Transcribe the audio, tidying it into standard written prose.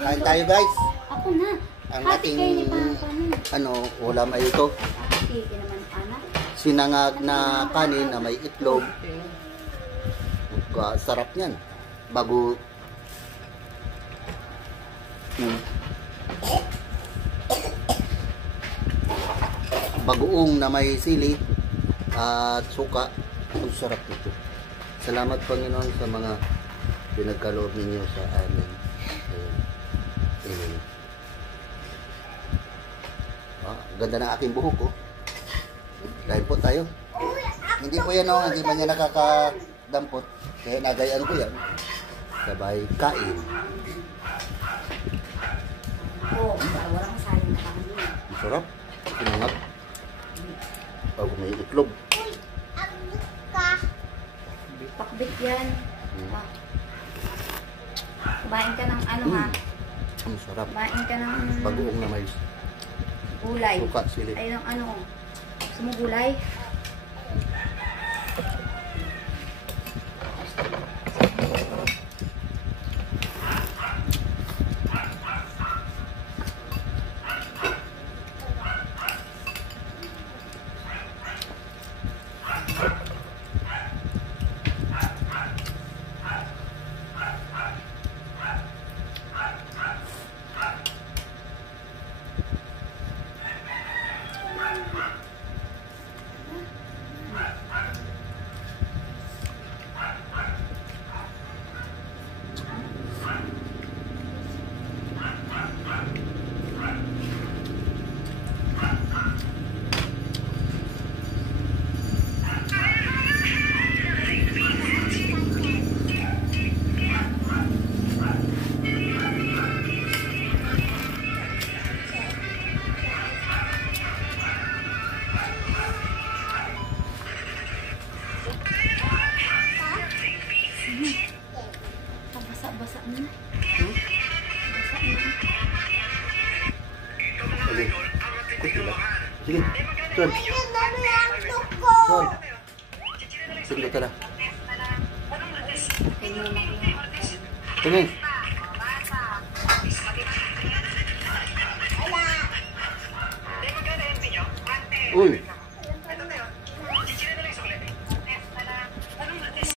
Kain tayo guys. Ako na. Ang Hati ating kayo ni Papa. ulam ay ito. Hati naman anak. Sinangag na kanin na may itlog. Sarap niyan. Bago bagoong na may sili at suka. Ang sarap nito. Salamat Panginoon sa mga pinagkaloob ninyo sa amin. Amen. Ganda ng aking buhok ko. Kain po tayo. Hindi po yan hindi man niya nakakadampot. Kaya nagayaan ko yan. Sabay kain. Oo, walang sayang na kami. Masarap. Sinangag. Bago may itlog. Pakbit yan. Kumain ka ng ano ha? Ang sarap. Kumain ka ng Bagoong na may gulay. suka, sili. Ay, ng ano? Gusto mo gulay? Basa na. Basa na. Sige. Son. Son. Sige, tara. Tingin. Uy.